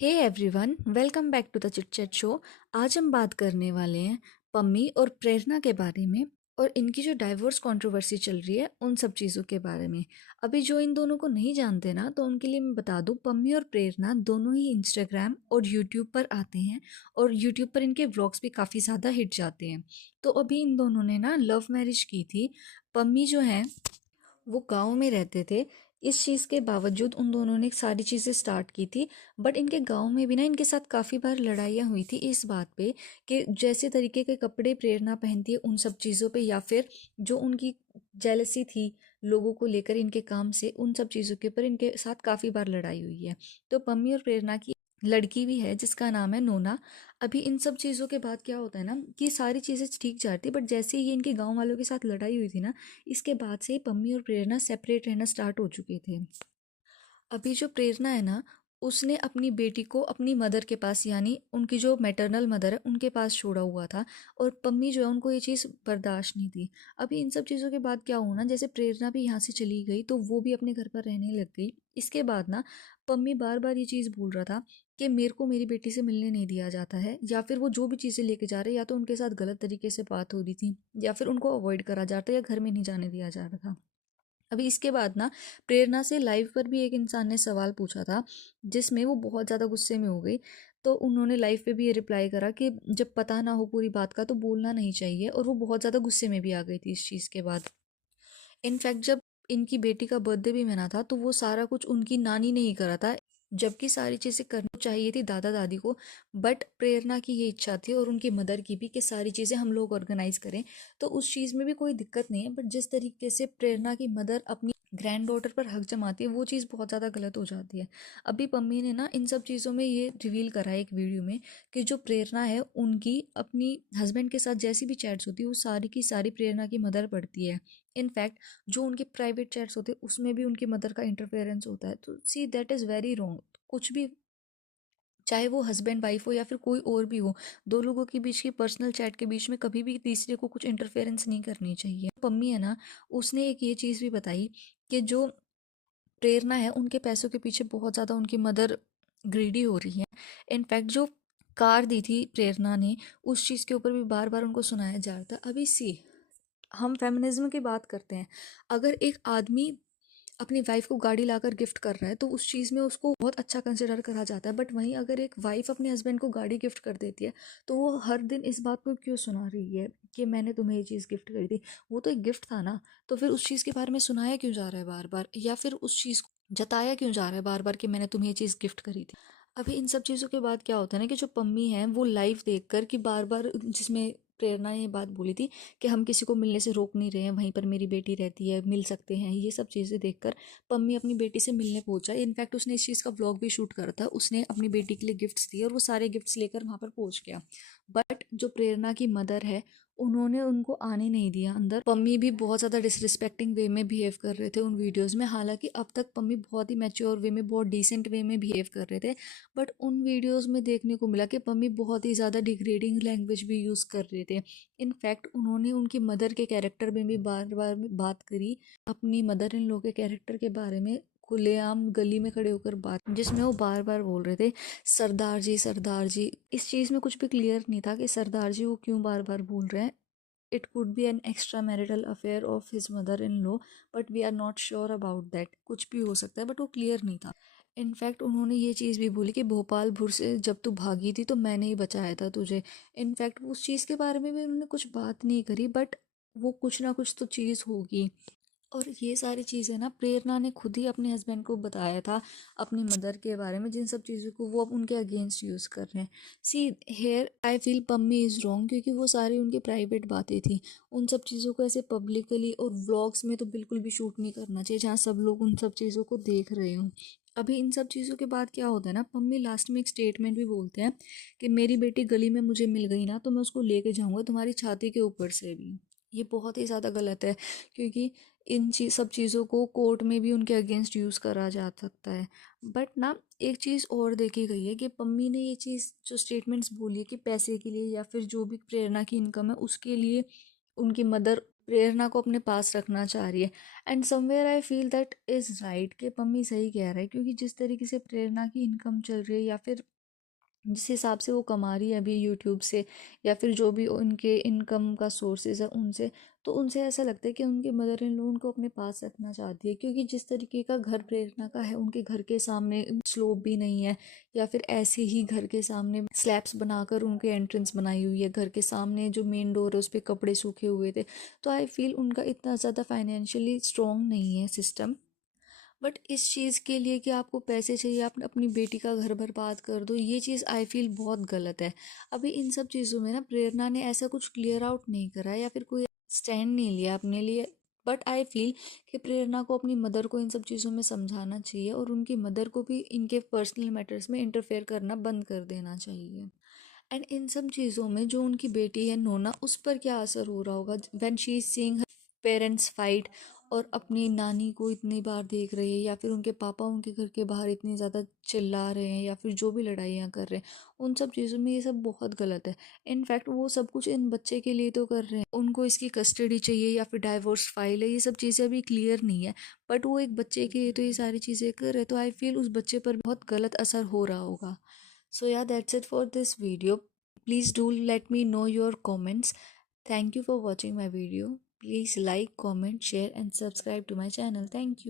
Hey everyone, welcome back to the chit chat show. आज हम बात करने वाले हैं पम्मी और प्रेरणा के बारे में और इनकी जो डाइवोर्स कंट्रोवर्सी चल रही है उन सब चीज़ों के बारे में। अभी जो इन दोनों को नहीं जानते ना, तो उनके लिए मैं बता दूं, पम्मी और प्रेरणा दोनों ही इंस्टाग्राम और यूट्यूब पर आते हैं और यूट्यूब पर इनके व्लॉग्स भी काफ़ी ज़्यादा हिट जाते हैं। तो अभी इन दोनों ने ना लव मैरिज की थी। पम्मी जो है वो गांव में रहते थे। इस चीज़ के बावजूद उन दोनों ने सारी चीज़ें स्टार्ट की थी। बट इनके गांव में भी ना इनके साथ काफ़ी बार लड़ाइयाँ हुई थी इस बात पे कि जैसे तरीके के कपड़े प्रेरणा पहनती है उन सब चीज़ों पे, या फिर जो उनकी जेलसी थी लोगों को लेकर इनके काम से, उन सब चीज़ों के ऊपर इनके साथ काफ़ी बार लड़ाई हुई है। तो पम्मी और प्रेरणा की लड़की भी है जिसका नाम है नोना। अभी इन सब चीज़ों के बाद क्या होता है ना कि सारी चीज़ें ठीक जा रही थी, बट जैसे ही ये इनके गांव वालों के साथ लड़ाई हुई थी ना, इसके बाद से ही पम्मी और प्रेरणा सेपरेट रहना स्टार्ट हो चुके थे। अभी जो प्रेरणा है ना, उसने अपनी बेटी को अपनी मदर के पास, यानी उनकी जो मैटरनल मदर है उनके पास छोड़ा हुआ था। और पम्मी जो है उनको ये चीज़ बर्दाश्त नहीं थी। अभी इन सब चीज़ों के बाद क्या हुआ ना, जैसे प्रेरणा भी यहाँ से चली गई तो वो भी अपने घर पर रहने लग गई। इसके बाद ना पम्मी बार बार ये चीज़ बोल रहा था कि मेरे को मेरी बेटी से मिलने नहीं दिया जाता है, या फिर वो जो भी चीज़ें लेके जा रहे, या तो उनके साथ गलत तरीके से बात हो रही थी, या फिर उनको अवॉइड करा जाता, या घर में नहीं जाने दिया जा रहा था। अभी इसके बाद ना प्रेरणा से लाइव पर भी एक इंसान ने सवाल पूछा था जिसमें वो बहुत ज़्यादा गुस्से में हो गई। तो उन्होंने लाइव पे भी ये रिप्लाई करा कि जब पता ना हो पूरी बात का तो बोलना नहीं चाहिए, और वो बहुत ज़्यादा गुस्से में भी आ गई थी इस चीज़ के बाद। इनफैक्ट जब इनकी बेटी का बर्थडे भी मना था तो वो सारा कुछ उनकी नानी ने ही करा था, जबकि सारी चीज़ें करनी चाहिए थी दादा दादी को। बट प्रेरणा की ये इच्छा थी और उनकी मदर की भी कि सारी चीज़ें हम लोग ऑर्गेनाइज करें। तो उस चीज़ में भी कोई दिक्कत नहीं है, बट जिस तरीके से प्रेरणा की मदर अपनी ग्रैंड डॉटर पर हक जमाती है वो चीज़ बहुत ज़्यादा गलत हो जाती है। अभी पम्मी ने ना इन सब चीज़ों में ये रिवील करा है एक वीडियो में कि जो प्रेरणा है उनकी अपनी हस्बैंड के साथ जैसी भी चैट्स होती है वो सारी की सारी प्रेरणा की मदर पढ़ती है। इनफैक्ट जो उनके प्राइवेट चैट्स होते हैं उसमें भी उनकी मदर का इंटरफेरेंस होता है। तो see that is very wrong. कुछ भी, चाहे वो हस्बैंड वाइफ हो या फिर कोई और भी हो, दो लोगों के बीच की पर्सनल चैट के बीच में कभी भी तीसरे को कुछ इंटरफेरेंस नहीं करनी चाहिए। पम्मी है ना, उसने एक ये चीज़ भी बताई कि जो प्रेरणा है उनके पैसों के पीछे बहुत ज़्यादा उनकी मदर ग्रीडी हो रही है। इनफैक्ट जो कार दी थी प्रेरणा ने, उस चीज़ के ऊपर भी बार बार उनको सुनाया जा रहा था। अभी सी, हम फेमिनिज्म की बात करते हैं। अगर एक आदमी अपनी वाइफ को गाड़ी लाकर गिफ्ट कर रहा है तो उस चीज़ में उसको बहुत अच्छा कंसिडर करा जाता है। बट वहीं अगर एक वाइफ अपने हस्बैंड को गाड़ी गिफ्ट कर देती है तो वो हर दिन इस बात को क्यों सुना रही है कि मैंने तुम्हें ये चीज़ गिफ्ट करी थी। वो तो एक गिफ्ट था ना, तो फिर उस चीज़ के बारे में सुनाया क्यों जा रहा है बार बार, या फिर उस चीज़ को जताया क्यों जा रहा है बार बार कि मैंने तुम्हें ये चीज़ गिफ्ट करी थी। अभी इन सब चीज़ों के बाद क्या होता है ना कि जो पम्मी है वो लाइव देखकर कि बार बार, जिसमें प्रेरणा ने ये बात बोली थी कि हम किसी को मिलने से रोक नहीं रहे हैं, वहीं पर मेरी बेटी रहती है, मिल सकते हैं, ये सब चीज़ें देखकर पम्मी अपनी बेटी से मिलने पहुंचा। इनफैक्ट उसने इस चीज़ का व्लॉग भी शूट करा था। उसने अपनी बेटी के लिए गिफ्ट्स दिए और वो सारे गिफ्ट्स लेकर वहां पर पहुंच गया। बट जो प्रेरणा की मदर है उन्होंने उनको आने नहीं दिया अंदर। पम्मी भी बहुत ज़्यादा डिसरिस्पेक्टिंग वे में बिहेव कर रहे थे उन वीडियोज़ में। हालांकि अब तक पम्मी बहुत ही मैच्योर वे में, बहुत डिसेंट वे में बिहेव कर रहे थे, बट उन वीडियोज़ में देखने को मिला कि पम्मी बहुत ही ज़्यादा डिग्रेडिंग लैंग्वेज भी यूज़ कर रहे थे। इनफैक्ट उन्होंने उनकी मदर के कैरेक्टर में भी बार बार बात करी, अपनी मदर इन लॉ के कैरेक्टर के बारे में खुलेआम गली में खड़े होकर बात, जिसमें वो बार बार बोल रहे थे सरदार जी सरदार जी। इस चीज़ में कुछ भी क्लियर नहीं था कि सरदार जी वो क्यों बार बार बोल रहे हैं। It could be an extra marital affair of his mother in law, but we are not sure about that. कुछ भी हो सकता है बट वो क्लियर नहीं था। इनफैक्ट उन्होंने ये चीज़ भी बोली कि भोपालपुर से जब तू भागी थी तो मैंने ही बचाया था तुझे। इनफैक्ट उस चीज़ के बारे में भी उन्होंने कुछ बात नहीं करी, बट वो कुछ ना कुछ तो चीज़ होगी। और ये सारी चीज़ें ना प्रेरणा ने खुद ही अपने हस्बैंड को बताया था अपनी मदर के बारे में, जिन सब चीज़ों को वो अब उनके अगेंस्ट यूज़ कर रहे हैं। See here I feel Pammi is wrong, क्योंकि वो सारी उनकी प्राइवेट बातें थी। उन सब चीज़ों को ऐसे पब्लिकली और व्लॉग्स में तो बिल्कुल भी शूट नहीं करना चाहिए जहाँ सब लोग उन सब चीज़ों को देख रहे हों। अभी इन सब चीज़ों के बाद क्या होता है ना, पम्मी लास्ट में एक स्टेटमेंट भी बोलते हैं कि मेरी बेटी गली में मुझे मिल गई ना तो मैं उसको लेके जाऊँगा तुम्हारी छाती के ऊपर से भी। ये बहुत ही ज़्यादा गलत है, क्योंकि इन सब चीज़ों को कोर्ट में भी उनके अगेंस्ट यूज़ करा जा सकता है। बट ना एक चीज़ और देखी गई है कि पम्मी ने ये चीज़ जो स्टेटमेंट्स बोली है कि पैसे के लिए या फिर जो भी प्रेरणा की इनकम है उसके लिए उनकी मदर प्रेरणा को अपने पास रखना चाह रही है। And somewhere I feel that is right कि पम्मी सही कह रहा है, क्योंकि जिस तरीके से प्रेरणा की इनकम चल रही है या फिर जिस हिसाब से वो कमा रही है अभी यूट्यूब से, या फिर जो भी उनके इनकम का सोर्सेज है उनसे, तो उनसे ऐसा लगता है कि उनके मदर इन लॉ उनको अपने पास रखना चाहती है। क्योंकि जिस तरीके का घर प्रेरणा का है, उनके घर के सामने स्लोप भी नहीं है, या फिर ऐसे ही घर के सामने स्लैब्स बनाकर उनके एंट्रेंस बनाई हुई है। घर के सामने जो मेन डोर है उस पर कपड़े सूखे हुए थे। तो आई फील उनका इतना ज़्यादा फाइनेंशियली स्ट्रॉन्ग नहीं है सिस्टम। बट इस चीज़ के लिए कि आपको पैसे चाहिए आप अपनी बेटी का घर बर्बाद कर दो, ये चीज़ आई फील बहुत गलत है। अभी इन सब चीज़ों में ना प्रेरणा ने ऐसा कुछ क्लियर आउट नहीं करा है या फिर कोई स्टैंड नहीं लिया अपने लिए। बट आई फील कि प्रेरणा को अपनी मदर को इन सब चीज़ों में समझाना चाहिए, और उनकी मदर को भी इनके पर्सनल मैटर्स में इंटरफेयर करना बंद कर देना चाहिए। एंड इन सब चीज़ों में जो उनकी बेटी है नोना, उस पर क्या असर हो रहा होगा when she is seeing her parents fight, और अपनी नानी को इतनी बार देख रही है, या फिर उनके पापा उनके घर के बाहर इतनी ज़्यादा चिल्ला रहे हैं, या फिर जो भी लड़ाइयाँ कर रहे हैं। उन सब चीज़ों में ये सब बहुत गलत है। इनफैक्ट वो सब कुछ इन बच्चे के लिए तो कर रहे हैं, उनको इसकी कस्टडी चाहिए या फिर डाइवोर्स फाइल है, ये सब चीज़ें अभी क्लियर नहीं है। बट वो एक बच्चे के लिए तो ये सारी चीज़ें कर रहे हैं, तो आई फील उस बच्चे पर बहुत गलत असर हो रहा होगा। So yeah, that's it for this video. Please do let me know your comments. Thank you for watching my video. Please like, comment, share and subscribe to my channel. Thank you.